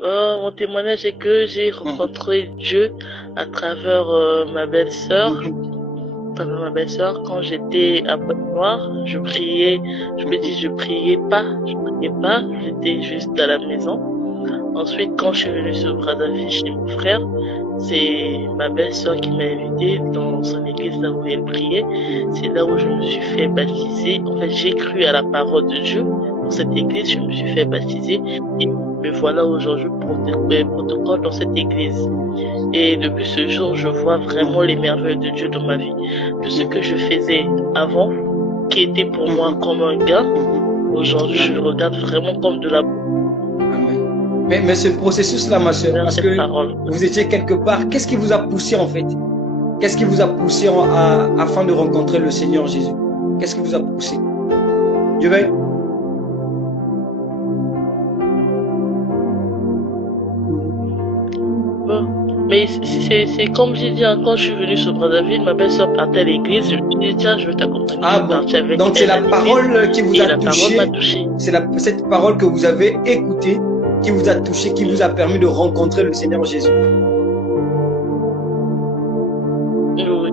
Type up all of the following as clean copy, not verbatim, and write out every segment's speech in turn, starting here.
Mon témoignage est que j'ai rencontré Dieu à travers ma belle-sœur. Ma belle-sœur, quand j'étais à Pointe-Noire, je priais, je me dis, je priais pas, j'étais juste à la maison. Ensuite, quand je suis venue sur Brazzaville chez mon frère, c'est ma belle-sœur qui m'a invitée dans son église là où elle priait. C'est là où je me suis fait baptiser. En fait, j'ai cru à la parole de Dieu. Dans cette église, je me suis fait baptiser et me voilà aujourd'hui protocole dans cette église. Et depuis ce jour, je vois vraiment les merveilles de Dieu dans ma vie. Tout ce que je faisais avant, qui était pour moi comme un gain, aujourd'hui, je le regarde vraiment comme de la boue. Mais ce processus-là, ma soeur, parce que vous étiez quelque part, qu'est-ce qui vous a poussé en fait? Qu'est-ce qui vous a poussé afin de rencontrer le Seigneur Jésus? Qu'est-ce qui vous a poussé? Je vais. Bon. Mais c'est comme j'ai dit, quand je suis venue sur Brazzaville, ma belle-sœur partait à l'église, je me suis dit, tiens, je vais t'accompagner. Ah bon, donc c'est la parole qui vous a touché. C'est cette parole que vous avez écoutée qui vous a touché, qui vous a permis de rencontrer le Seigneur Jésus. Oui.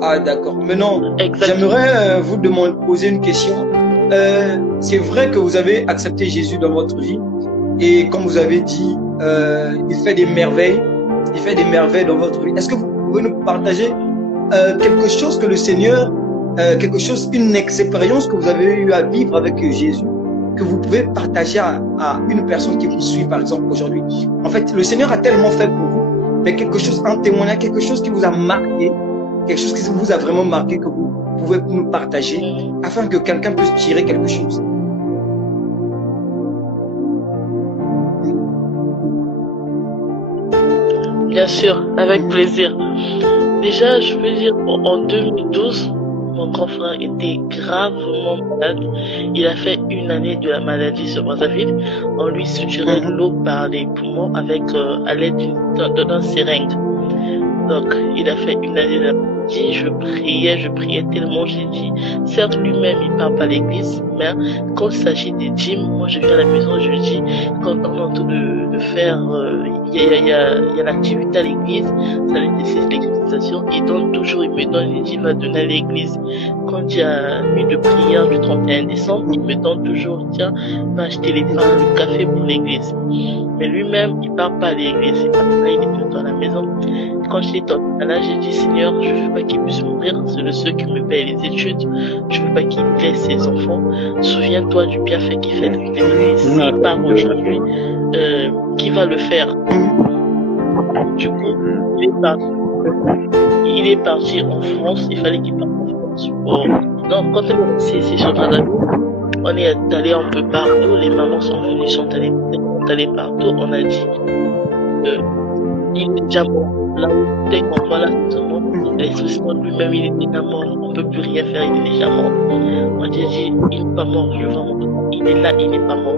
Ah d'accord. Maintenant, j'aimerais vous poser une question. C'est vrai que vous avez accepté Jésus dans votre vie et comme vous avez dit, il fait des merveilles. Il fait des merveilles dans votre vie. Est-ce que vous pouvez nous partager quelque chose que le Seigneur, une expérience que vous avez eu à vivre avec Jésus, que vous pouvez partager à une personne qui vous suit, par exemple, aujourd'hui? En fait, le Seigneur a tellement fait pour vous, mais quelque chose, un témoignage, quelque chose qui vous a marqué, quelque chose qui vous a vraiment marqué, que vous pouvez nous partager, afin que quelqu'un puisse tirer quelque chose. Bien sûr, avec plaisir. Déjà, je peux dire, en 2012, mon grand frère était gravement malade. Il a fait une année de la maladie sur Brazzaville. On lui suturait l'eau par les poumons avec à l'aide d'un seringue. Donc, il a fait une année de la maladie. Je priais tellement. J'ai dit, certes, lui-même, il part pas à l'église, mais quand il s'agit des dîmes, moi, je viens à la maison, je dis, quand on est en train de faire, il y a l'activité à l'église, ça nécessite l'explication. Il me donne, il dit, il va donner à l'église. Quand il y a nuit de prière du 31 décembre, il me donne toujours, tiens, va acheter les pains, le café pour l'église. Mais lui-même, il part pas à l'église, il part pas, il est tout dans la maison. Quand j'étais là, j'ai dit, Seigneur, je veux pas qu'il puisse mourir, c'est le seul qui me paye les études. Je veux pas qu'il laisse ses enfants. Souviens-toi du bienfait qu'il fait de l'église. S'il part aujourd'hui, qui va le faire? Du coup, il est parti en France, il fallait qu'il parte en France. Donc, quand c'est sur Brazzaville, on est allé un peu partout, les mamans sont venues, sont allées partout, on a dit, il est déjà mort. Là où dès qu'on voit là, l'expression de lui-même, il est déjà mort, on peut plus rien faire, il est déjà mort. On a dit, il n'est pas mort, je vois mon, il est là, il n'est pas mort.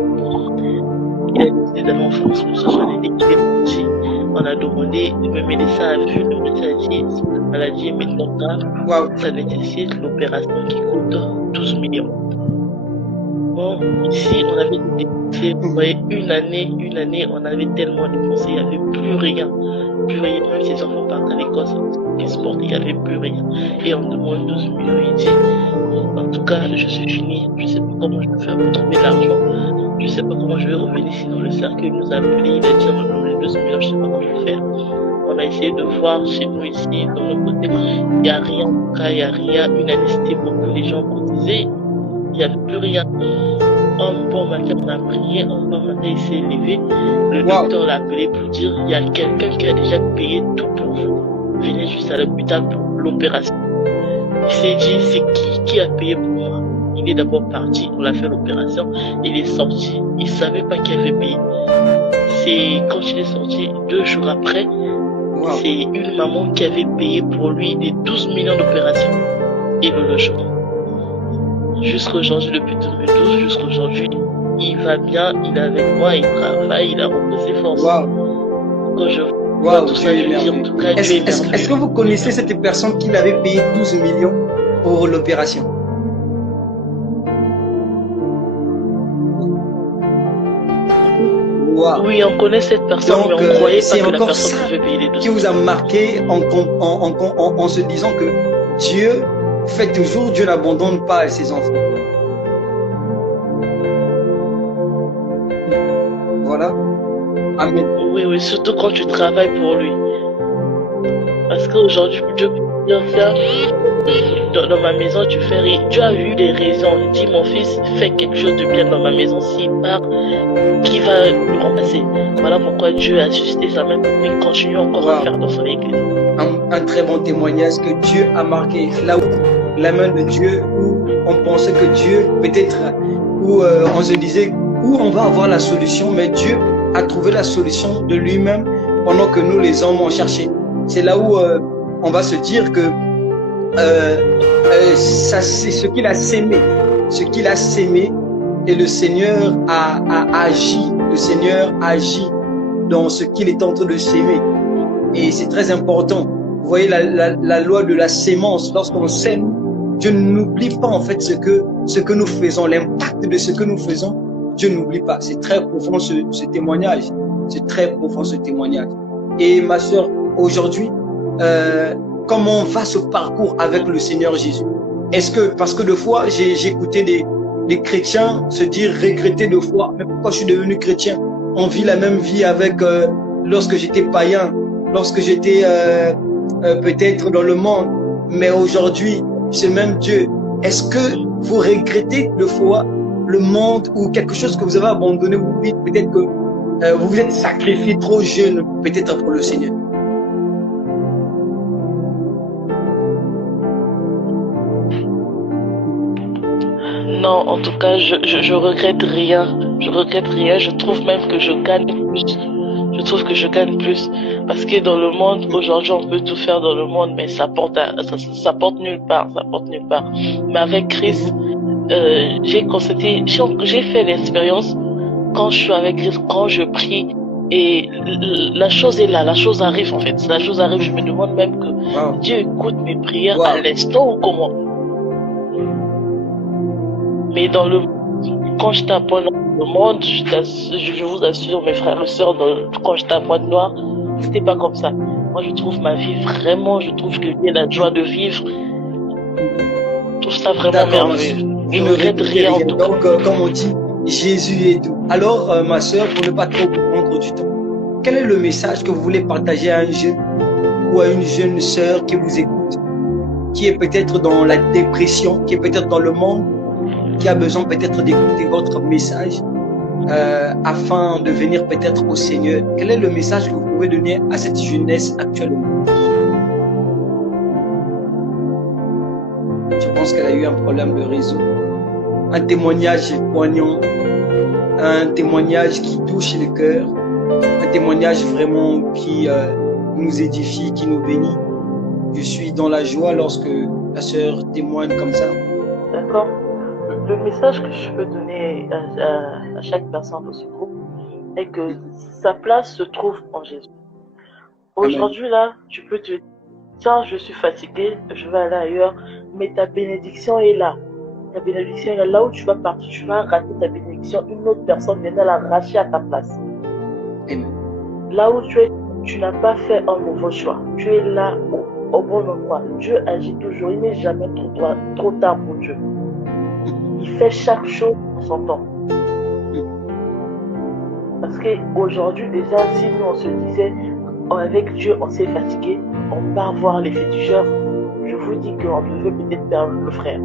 Il a décidé d'aller en France pour se soigner, il est parti. On a demandé, le médecin a vu, le médecin a dit, la maladie est maintenant grave, ça nécessite l'opération qui coûte 12 millions. Bon, ici, on avait dépensé, vous voyez, une année, on avait tellement dépensé, il n'y avait plus rien. Même ses enfants partent à l'école, ils se portent, il n'y avait plus rien. Et on demande 12 millions, il dit, en tout cas, je suis fini, je ne sais pas comment je vais faire pour trouver l'argent, je ne sais pas comment je vais revenir, sinon le cercle nous a appelé, il a dit, on demande 12 millions, je ne sais pas comment faire. On a essayé de voir chez nous ici, de notre côté, il n'y a rien, en tout cas, il n'y a rien, une année, c'était beaucoup, les gens cotisaient, il n'y avait plus rien. Un bon matin, on a prié, un bon matin, il s'est levé. Le docteur l'a appelé pour dire, il y a quelqu'un qui a déjà payé tout pour vous. Venez juste à l'hôpital pour l'opération. Il s'est dit, c'est qui a payé pour moi? Il est d'abord parti, on a fait l'opération, il est sorti, il ne savait pas qui avait payé. C'est quand il est sorti, 2 jours après, c'est une maman qui avait payé pour lui des 12 millions d'opérations et le logement. Jusqu'aujourd'hui, depuis 2012, jusqu'aujourd'hui, il va bien, il est avec moi, il travaille, il a repris ses forces. Quand je vois tout ça, je dis en tout cas, est-ce que vous connaissez cette personne qui l'avait payé 12 millions pour l'opération? Wow. Oui, on connaît cette personne, mais on ne croyait pas que la personne pouvait payer les 200 000. Qui vous a marqué en se disant que Dieu fait toujours, Dieu n'abandonne pas ses enfants. Voilà. Amen. Oui, surtout quand tu travailles pour lui. Parce qu'aujourd'hui, Dieu peut dire ça. Dans ma maison, tu fais rien. Tu as eu des raisons. Il dit, mon fils fait quelque chose de bien dans ma maison. S'il part, qui va le remplacer? Voilà pourquoi Dieu a suscité sa main pour qu'il continue encore à faire dans son église. Un très bon témoignage que Dieu a marqué. Là où la main de Dieu, où on pensait que Dieu, peut-être, où on se disait, où on va avoir la solution, mais Dieu a trouvé la solution de lui-même pendant que nous, les hommes, on cherchait. C'est là où on va se dire que ça, c'est ce qu'il a sémé. Ce qu'il a sémé, et le Seigneur a agi. Le Seigneur agit dans ce qu'il est en train de s'aimer. Et c'est très important. Vous voyez la loi de la sémence. Lorsqu'on sème, Dieu n'oublie pas en fait ce que nous faisons, l'impact de ce que nous faisons. Dieu n'oublie pas. C'est très profond ce témoignage. C'est très profond ce témoignage. Et ma sœur, aujourd'hui, comment va ce parcours avec le Seigneur Jésus? Est-ce que, parce que de fois, j'ai écouté des chrétiens se dire regretter de foi, mais pourquoi je suis devenu chrétien? On vit la même vie avec lorsque j'étais païen, lorsque j'étais peut-être dans le monde, mais aujourd'hui, c'est même Dieu. Est-ce que vous regrettez de fois le monde ou quelque chose que vous avez abandonné? Vous dites peut-être que vous vous êtes sacrifié trop jeune, peut-être pour le Seigneur. Non, en tout cas, je regrette rien. Je regrette rien. Je trouve même que je gagne plus. Je trouve que je gagne plus. Parce que dans le monde, aujourd'hui, on peut tout faire dans le monde, mais ça porte nulle part. Ça porte nulle part. Mais avec Christ, j'ai fait l'expérience quand je suis avec Christ, quand je prie, et la chose est là, la chose arrive en fait. La chose arrive, je me demande même que Dieu écoute mes prières à l'instant ou comment. Mais quand je tape dans le monde, je vous assure, mes frères et sœurs, quand je tape en noir, c'était pas comme ça. Moi, je trouve ma vie vraiment, je trouve que j'ai la joie de vivre. Je trouve ça vraiment merveilleux. Je ne regrette rien en tout cas. Donc, comme on dit, Jésus est tout. Alors, ma sœur, pour ne pas trop vous prendre du temps, quel est le message que vous voulez partager à un jeune ou à une jeune sœur qui vous écoute, qui est peut-être dans la dépression, qui est peut-être dans le monde, qui a besoin peut-être d'écouter votre message afin de venir peut-être au Seigneur? Quel est le message que vous pouvez donner à cette jeunesse actuellement? Je pense qu'elle a eu un problème de réseau. Un témoignage poignant, un témoignage qui touche le cœur, un témoignage vraiment qui nous édifie, qui nous bénit. Je suis dans la joie lorsque la sœur témoigne comme ça. D'accord. Le message que je peux donner à chaque personne de ce groupe est que sa place se trouve en Jésus. Aujourd'hui, là, tu peux te dire, tiens, je suis fatigué, je vais aller ailleurs, mais ta bénédiction est là. Ta bénédiction est là. Là où tu vas partir, tu vas rater ta bénédiction, une autre personne viendra l'arracher à ta place. Amen. Là où tu es, tu n'as pas fait un nouveau choix. Tu es là au bon endroit. Dieu agit toujours. Il n'est jamais trop tard pour Dieu. Il fait chaque chose en son temps. Parce qu'aujourd'hui, déjà, si nous on se disait, avec Dieu, on s'est fatigué, on part voir les féticheurs, je vous dis qu'on devait peut-être perdre le frère.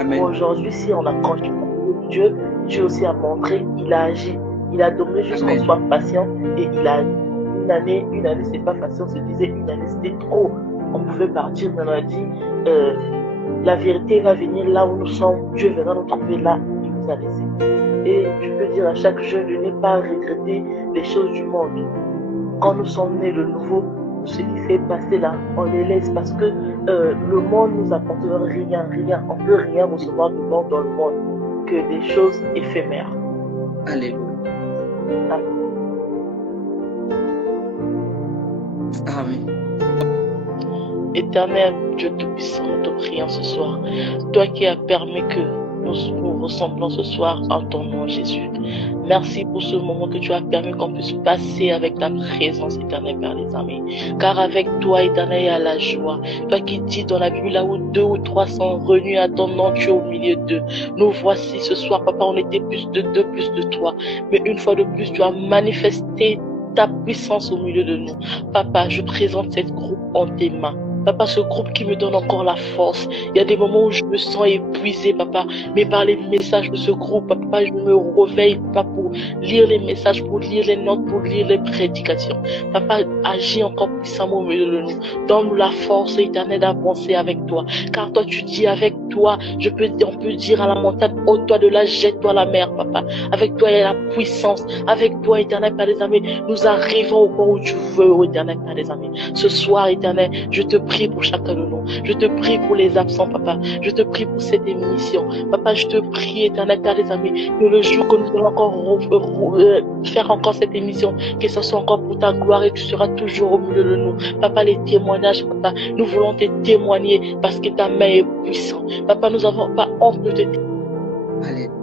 Amen. Aujourd'hui, si on a continué avec Dieu, Dieu aussi a montré, il a agi. Il a donné juste qu'on soit patient et il a une année, c'est pas facile, on se disait une année c'était trop. On pouvait partir, mais on a dit, la vérité va venir là où nous sommes, Dieu viendra nous trouver là, il nous a laissé. Et je peux dire à chaque jeune de ne pas regretter les choses du monde. Quand nous sommes nés de nouveau, ce qui s'est passé là, on les laisse parce que le monde nous apporte rien. On ne peut rien recevoir de bon dans le monde que des choses éphémères. Alléluia. Amen. Éternel Dieu Tout-Puissant, nous te prions ce soir. Toi qui as permis que nous ressemblons ce soir en ton nom, Jésus. Merci pour ce moment que tu as permis qu'on puisse passer avec ta présence, éternelle, Père des armées. Car avec toi, éternel, il y a la joie. Toi qui dis dans la Bible, là où 2 ou 3 sont réunis à ton nom, tu es au milieu d'eux. Nous voici ce soir, papa, on était plus de 2, plus de 3. Mais une fois de plus, tu as manifesté ta puissance au milieu de nous. Papa, je présente cette groupe en tes mains. Papa, ce groupe qui me donne encore la force. Il y a des moments où je me sens épuisé, papa. Mais par les messages de ce groupe, papa, je me réveille, papa, pour lire les messages, pour lire les notes, pour lire les prédications. Papa, agis encore puissamment au milieu de nous. Donne-nous la force éternelle d'avancer avec toi. Car toi, tu dis avec toi, on peut dire à la montagne, ôte-toi de là, jette-toi à la mer, papa. Avec toi, il y a la puissance. Avec toi, éternel, Père des armées, nous arrivons au point où tu veux, éternel, Père des armées. Ce soir, éternel, je te prie pour chacun de nous. Je te prie pour les absents, papa. Je te prie pour cette émission. Papa, je te prie, éternel Père des amis, que le jour que nous allons encore faire encore cette émission, que ce soit encore pour ta gloire et tu seras toujours au milieu de nous. Papa, les témoignages, papa, nous voulons te témoigner parce que ta main est puissante. Papa, nous n'avons pas honte de te témoigner. Allez.